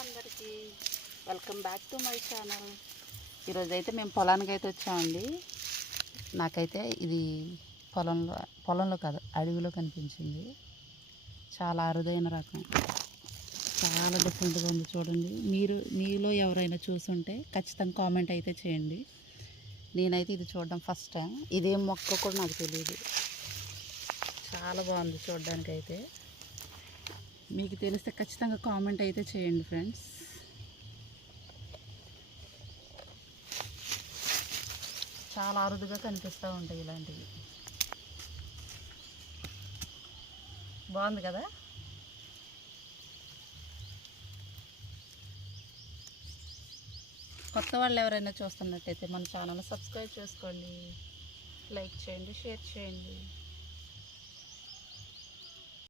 అందరికీ welcome back to my channel. ఈరోజు అయితే మేము పొలానికి అయితే వచ్చామండి. నాకైతే ఇది పొలంలో పొలంలో కాదు అడవిలో కనిపించింది. చాలా అరుదైన రకం. చాలా డిఫరెంట్గా ఉంది చూడండి. మీరు మీలో ఎవరైనా చూసుంటే ఖచ్చితంగా కామెంట్ అయితే చేయండి. నేనైతే ఇది చూడడం ఫస్ట్ టైం ఇదేం మొక్క కూడా నాకు తెలియదు చాలా బాగుంది చూడడానికి అయితే మీకు తెలిస్తే ఖచ్చితంగా కామెంట్ అయితే చేయండి ఫ్రెండ్స్. చాలా అరుదుగా కనిపిస్తూ ఉంటాయి ఇలాంటివి. బాగుంది కదా? కొత్త వాళ్ళు ఎవరైనా చూస్తున్నట్టయితే మన ఛానల్ సబ్స్క్రైబ్ చేసుకోండి. లైక్ చేయండి షేర్ చేయండి.